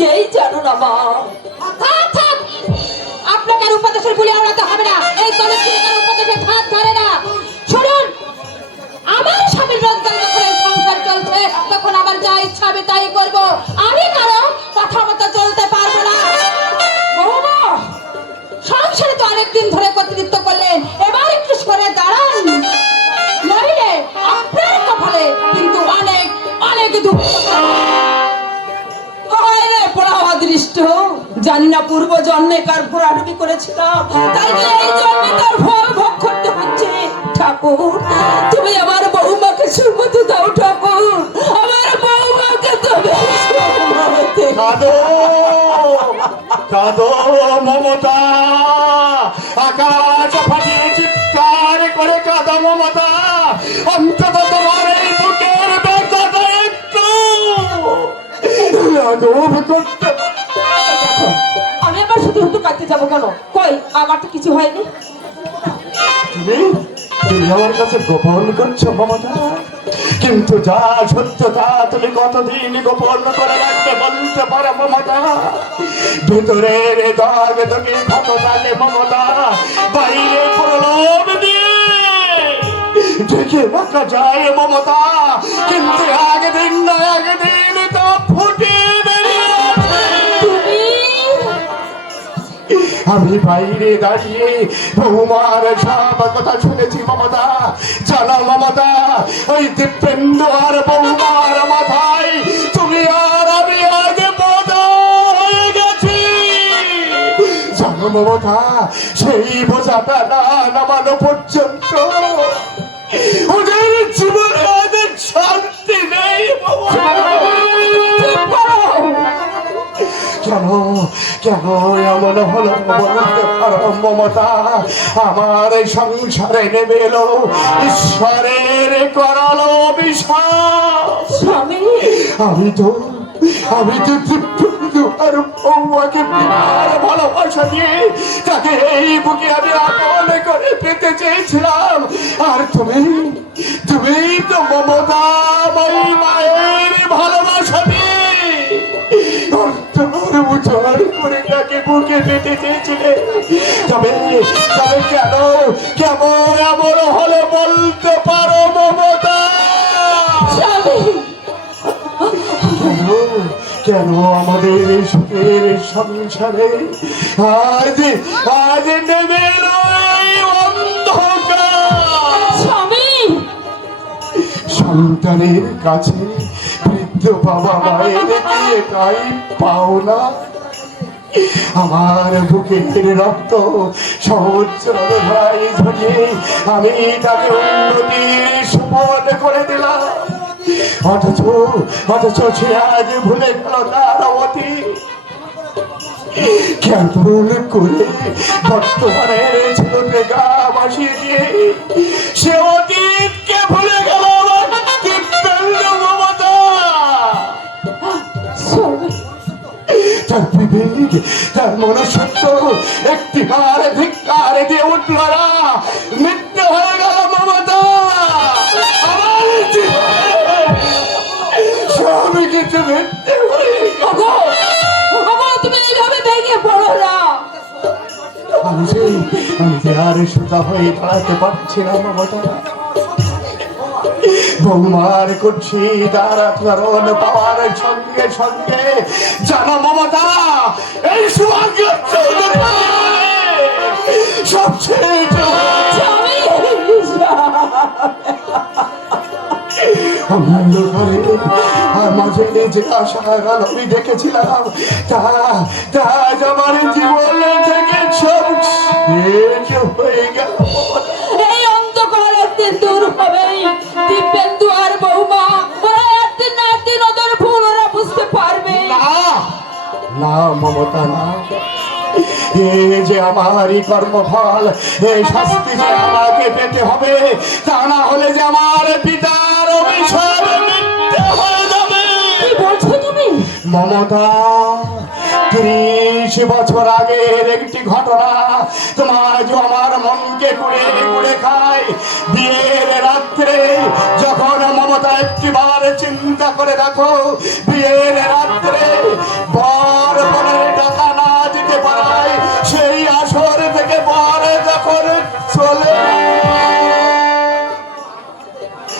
নিজেই জানো না মা। আপনাকে আর উপদেশের গুলি আওড়াতে হবে না। এই দলিত উপদেশে ধার ধরে না। শুনুন, আমার স্বামীর রোজগার যখন এই সংসার চলছে, তখন আমার যা ইচ্ছা আমি তাই করবো। আমি কারো কথা মতো চলতে পারবো না। বৌমা, সংসারে তো অনেকদিন ধরে কর্তৃত্ব করলেন, এবার একটু সরে দাঁড়ান, নইলে আপনার কপালে কিন্তু অনেক অনেক দুঃখ। অদৃষ্ট, জানি না পূর্ব জন্মে কার পোড়াডুবি করেছিলাম, তাই তো এই জন্মে তার ফল ভোগ করতে হচ্ছে। ঠাকুর, তুমি আমার বৌমাকে সুমতি দাও ঠাকুর, আমার বৌমাকে তুমি সুমতি দাও। কাঁদো কাঁদো মমতা, আকাশ ফাটিয়ে চিৎকার করে কাঁদো মমতা, অন্তত তোমার এই বুকের ব্যথাটা একটু লাঘব করতে। আমি আবার শুধু শুধু কাঁদতে যাবো কেন? কই, আমার তো কিছু হয়নি। তুমি তুমি আমার কাছে গোপন করছো মমতা, কিন্তু যা সত্য তা তুমি কতদিন গোপন করে রাখতে বলতে পারো মমতা? ভেতরের দাগ তোকে ক্ষত থাকে মমতা, বাইরে প্রলোভ দিয়ে ঢেকে রাখা যায় মমতা, কিন্তু একদিন না একদিন তা ফুটে বেরিয়ে আসে। আমি বাইরে দাঁড়িয়ে বৌমার সব কথা শুনেছি মমতা। জানো মমতা, ওই দীপেন্দু আর বৌমার মাথায় তুমি আর আমি আগে বোঝা হয়ে গেছি। জানো মমতা, সেই বোঝাটা না নামানো পর্যন্ত ওদের জীবনে ওদের শান্তি নেই কেন কেন এমন হলো বলতে পারো মমতা? আমার এই সংসারে নেমে এলো ঈশ্বরের করালো বিশ্বাস। আমি তো আর বৌমাকে বিরাট ভালোবাসা দিয়ে তাকে এই বুকে আমি আপন করে পেতে চেয়েছিলাম। আর তুমি তো মমতা মায়ের ভালোবাসা দিয়ে উজাড় করে তাকে বুকে পেতে চেয়েছিলে। তবে কেন কেমন এমন হলো বলতে পারো মমতা? কেন আমাদের সুখের সংসারে আজ নেমে এলো এই অন্ধকার? সন্তানের কাছে বৃদ্ধ বাবা মায়ের কি এটাই পাওনা? আমার বুকের রক্ত সহস্র ভাই ঝরিয়ে আমি তাকে উন্নতির সুপন করে দিলাম, অথচ সে আজ ভুলে গেল তার অতীত। কেমন করে বর্তমানে ছেলেকে গা বাসিয়ে দিয়ে সে অতীতকে ভুলে গেল মমতা? তার বিবেক, তার মনুষ্যত্ব একটি বার ধিক্কার দিয়ে উঠল না, মৃত্যু হয়ে গেল মমতা। স্বামী কিছু মৃত্যু হয়ে গেল। তুমি এইভাবে ভেঙে পড়ো না। আমি যে আর সোজা হয়ে দাঁড়াতে পারছি না মমতা। বৌমার করছি তারা কারণ পাওয়ার সঙ্গে সঙ্গে জানো মমতা, এই সুভাগ্য সবচেয়ে মাঝে যে আশার আমি দেখেছিলাম তা আমার জীবন থেকে সব শেষ হয়ে গেল। এই অন্ধকার একদিন দূর হবেই। দীপেন্দু আর বৌমা ওরা একদিন না একদিন ওদের ভুল ওরা বুঝতে পারবে। না মমতা না, যে আমারই কর্মফল, এই শাস্তি যে আমাকে পেতে হবে, তা না হলে যে আমার পিতার অভিশাপ মিথ্যে হয়ে যাবে। কি বলছো তুমি মমতা? 30 বছর আগের একটি ঘটনা তোমার আমার মনকে কুড়ে কুড়ে খায়। বিয়ের রাত্রে যখন মমতা একটিবার চিন্তা করে দেখো, বিয়ের রাত্রে